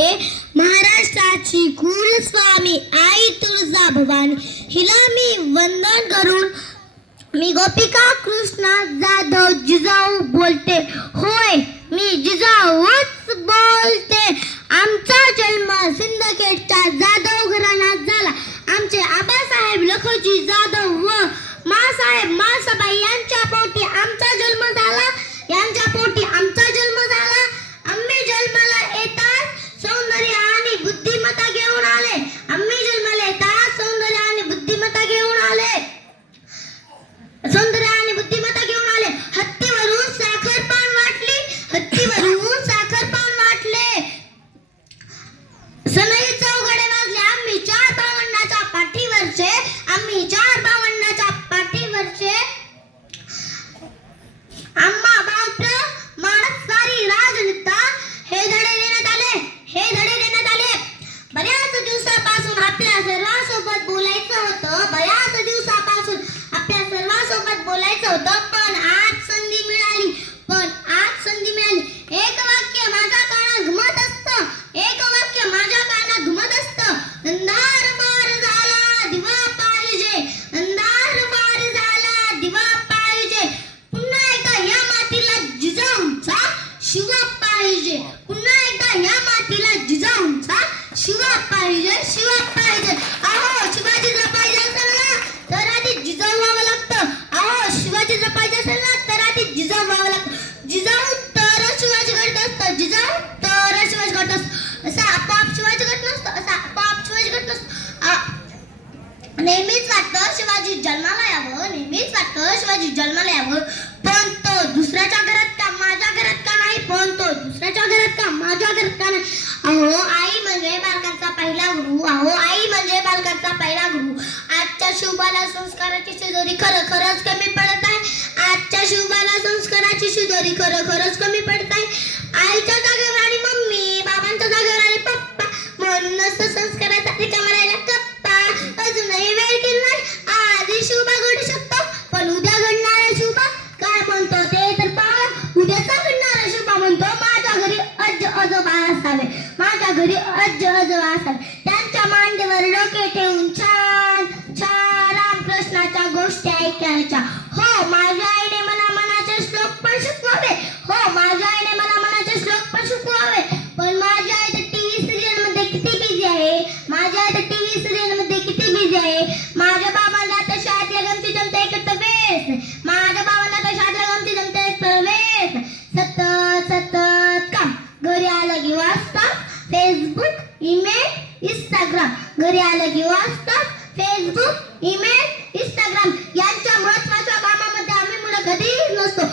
महाराष्ट्राची कुलस्वामी आई तुळजा भवानी हिला मी वंदन करून मी गोपिका कृष्णा जाधव जिजाऊ बोलते. होय, मी जिजाऊच बोलते. आमचा जन्म सिंदखेडच्या जाधव घराण्यात झाला. आमचे आबासाहेब लखोजी जाधव व मासाहेब मासाबाई यांच्या पोटी आमचा जन्म झाला. यांच्या पोटी आमचा जन्म झाला. आम्ही जन्माला येताच सौंदर्य आणि बुद्धिमत्ता घेऊन आले. आम्ही जन्माला येताच सौंदर्य आणि बुद्धिमत्ता घेऊन आले. सौंदर्य आणि बुद्धिमत्ता घेऊन आले. हत्तीवरून साखर पान वाटली. हत्तीवरून साखर पान वाटले. सनई चौघडे वाजले. आम्ही चार भावंडाच्या पाठीवरचे. आम्ही चार भावंडाच्या पाठीवरचे. आम्हा बावत्र माणसारी राजनिता हे धडे देण्यात आले. हे धडे देण्यात आले. बऱ्याच दिवसापासून आपल्या सर्वांसोबत बोलायचं होतं. बऱ्याच दिवसापासून आपल्या सर्वांसोबत बोलायचं होतं. पण आज संधी मिळाली. एक वाक्य माझ्या कानात घुमत असतं. एक वाक्य माझ्या कानात घुमत असतं. अंधार पार झाला दिवा पाहिजे. अंधार पार झाला दिवा पाहिजे. पुन्हा एकदा या मातीला जिजाऊंचा शिवा पाहिजे. पुन्हा एकदा या मातीला जिजाऊंचा शिवा पाहिजे. शिवा पाहिजे. अहो, शिवाजी जपायचे असेल ना तर आधी जिजाऊ व्हावं लागतं. अहो, शिवाजी जपायचे असेल ना तर आधी जिजाऊ व्हावं लागतं. जिजाऊ तर शिवाजी घडत असतं. जिजाऊ तर शिवाजी घडत असतं. असं आपोआप शिवाजी घडत नसतं. असं आपोआप शिवाजी घडत नसतं. नेहमीच वाटतं शिवाजी जन्माला यावं. नेहमीच वाटतं शिवाजी जन्माला यावं. पण तो दुसऱ्याच्या घरात का माझ्या घरात का नाही. पण तो दुसऱ्याच्या घरात का माझ्या घरात का नाही. अहो, आई म्हणजे बालकांचा पहिला गुरु. अहो, आई म्हणजे बालकांचा पहिला गुरु. आजच्या शिवबाला संस्काराची शिदोरी खरंच कमी पडत आहे. आजच्या शिवबाला संस्काराची शिदोरी खरंच कमी पडत आहे. आईच्या जागेवर आणि मम्मी, बाबांच्या जागेवर आणि पप्पा, म्हणूनच संस्काराचा रिकामा राहिला गप्पा. अजूनही वेळ केली नाही. आधी शिवबा घडू शकतो, पण उद्या घडणारा शिवबा काय म्हणतो ते तर पाहा. उद्याचा घडणारा शिवबा म्हणतो माझ्या घरी आजोबा असावे. माझ्या घरी आजोबा असावे. त्यांच्या मांडीवर डोके ठेवून छान छान रामकृष्णाच्या गोष्टी ऐकायच्या. हो, माझ्या आईने मला मनाचे श्लोक पण शिकवावे. हो, माझ्या आईने मला मनाचे श्लोक पण शिकवावे. पण माझी आई तर टीव्ही सिरियल मध्ये किती बिझी आहे. माझी आई तर टीव्ही सिरियल मध्ये किती बिझी आहे. माझ्या बाबांना तर शाळेतल्या गमती जमते एकत्र वेस. माझ्या बाबांना तर शाळेतल्या गमती जमते एकत्र वेस. सतत काम. घरी आलं की वाचतात फेसबुक, ईमेल, इंस्टाग्राम. घरी आलं की वाचतात फेसबुक, ईमेल, इंस्टाग्राम. यांच्या महत्वाच्या कामामध्ये आम्ही मुलं कधीच नसतो.